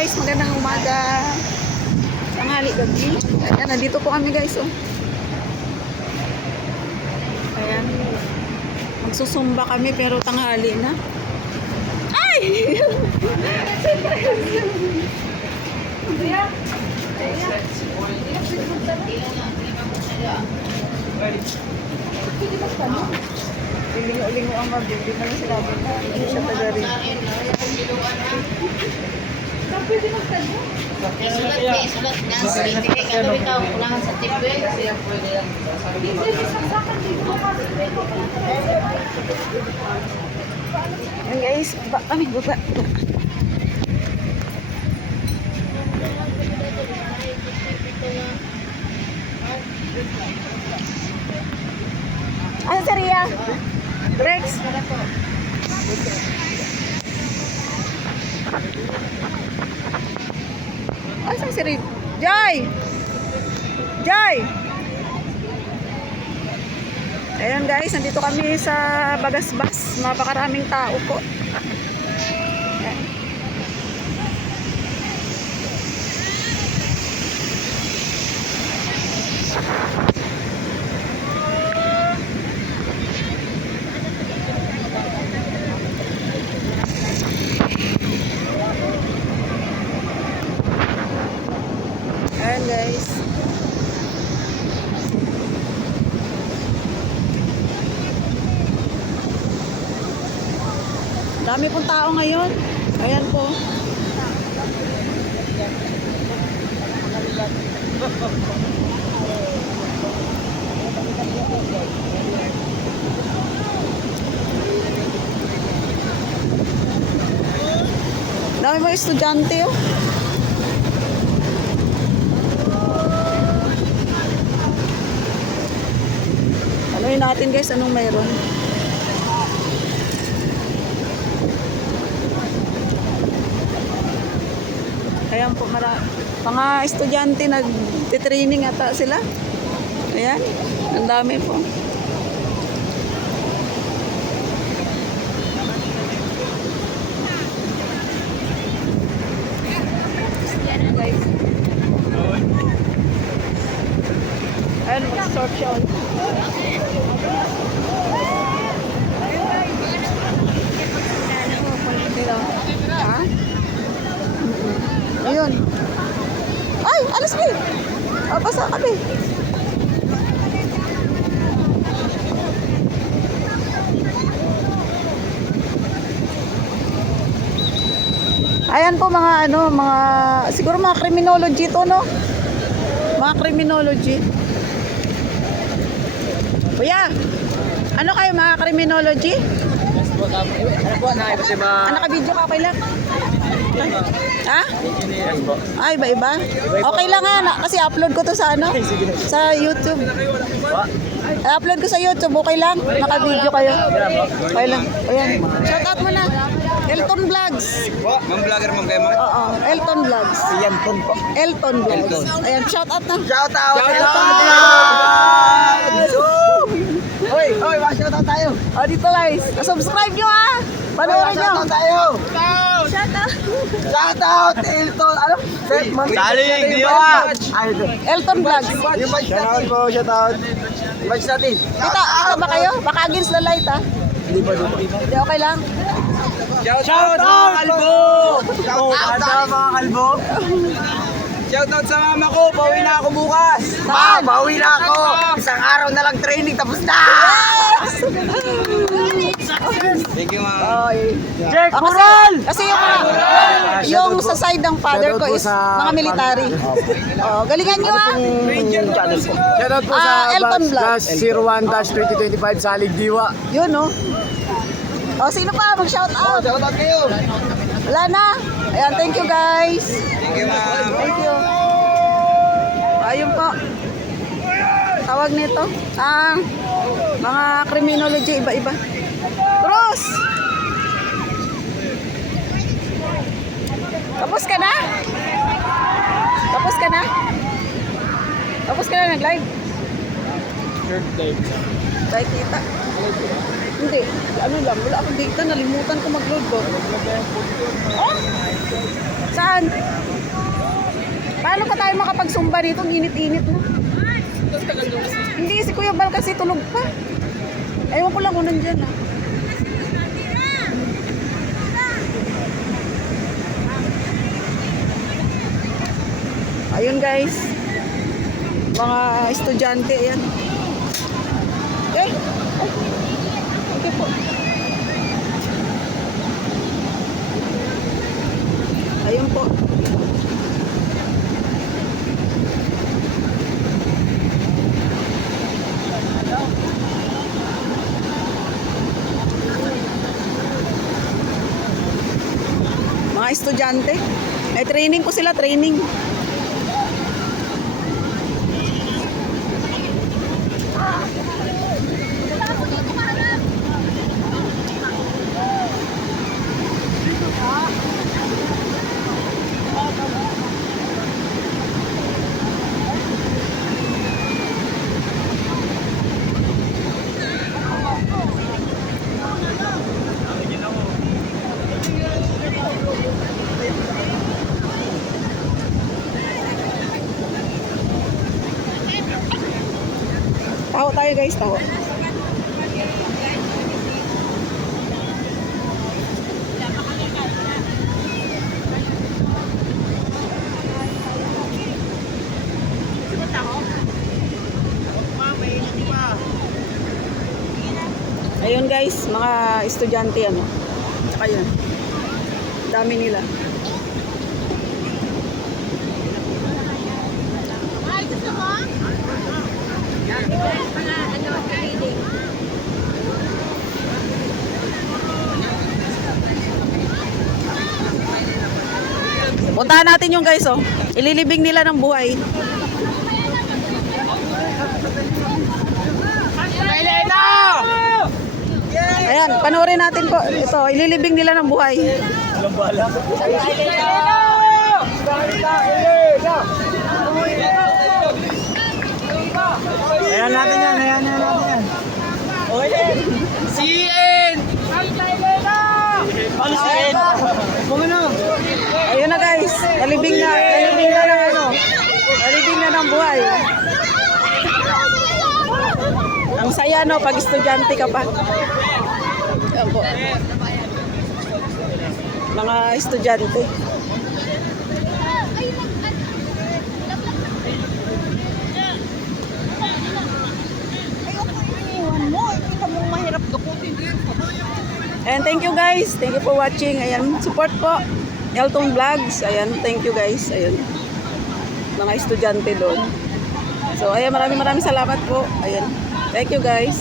guys, magandang umaga. Tanghali gabi. Ayan, nandito po kami guys. Oh. Ayan. Magsusumba kami pero tanghali na. Ay! Lingo-lingo ang mabili na sinabi na hindi siya taga rin. Pwede magtanong. Sulat nga sa itikay ka doon ikaw ulangan sa tibwe. Ayan guys, baba kami, baba. Ano si Ria? Rex? Asan si Ria? Jai! Jai! Ayan guys, nandito kami sa Bagasbas. Napakaraming tao po. Ayan. Ayan guys. Dami pong tao ngayon. Ayan po. Dami mga estudyante oh. Anuhin natin guys, anong mayroon. Ayan po, mga estudyante nag-training ata sila. Ayan, ang dami po. Ayan guys. Ayan, mag-sort siya. Ha? Ayun. Ay, alas kayo. Basa kami. Ayan po mga siguro mga criminology to, no? Mga criminology. Kuya, ano kayo mga criminology? Naka-video ka, okay lang? Ha? Ay, iba-iba? Okay lang ha, kasi upload ko to sa sa YouTube. Upload ko sa YouTube, okay lang? Naka-video kayo. Okay lang. Ayan. Shout out mo na. Elton Vlogs. Mang vlogger mong kayo, ma'am? Oo, Elton Vlogs. Elton po. Elton Vlogs. Ayan, shout out na. Shout out! Elton Vlogs! Hoy, shout out tayo. Dito guys. Subscribe nyo ha. Panoorin nyo. Shout out tayo. Shout out. Shout out, Elton. Ano? Saling, di ba? Elton Vlogs. Shout out po, shout out. Match natin. Kita ba kayo? Baka against the light ha. Hindi pa. Hindi, okay lang. Shout out, kalbo! Shout out sa mga kalbo. Shout out sa mama ko, pauwi na ako bukas. Saan? Pauwi na ako. Isang araw na lang training, tapos na. Thank you, ma'am. Jack kasi yung sa side ng father ko is mga military. Galingan nyo ha. Shout out po sa Elton Bus Vlogs. 01-2025 sa Aligdiwa. Yun no. Sino pa mag-shout out? Shout out kayo. Wala na. Ayan, thank you guys. Thank you, ma'am. Thank you. Ayun po. Tawag nito. Mga criminology, iba-iba. Cruz! Tapos ka na? Tapos ka na? Tapos ka na nag-live? Third live. Tayo kita. Hindi. Ano lang, wala akong data. Nalimutan ko mag-load ko. Oh? Saan? yan. Paano pa tayo makapagsumba dito? Ang init-init na. Hindi, si Kuya Bal kasi tulog pa. Ewan ko lang kung nandyan ah. Ayun guys. Mga estudyante yan. Okay. Okay po. Ayun po. Mga estudyante. May training po sila, training. Taho tayo guys, taho. Ayun guys, mga estudyante ano. Tsaka yun. Dami nila. Puntahan natin yung guys oh. Ililibing nila ng buhay. Ayan, panoorin natin po. Ito, ililibing nila ng buhay. Ayan natin yan, ayan natin yan. CN! Ano CN? Ayun na guys, nalibing na ng ano. Nalibing na ng buhay. Ang saya no, pag estudyante ka pa. Ayan po. Mga estudyante. And thank you guys. Thank you for watching. Ayan, support po. Elton Vlogs. Ayan, thank you guys. Ayan. Mga estudyante doon. So, ayan, maraming salamat po. Ayan. Thank you guys.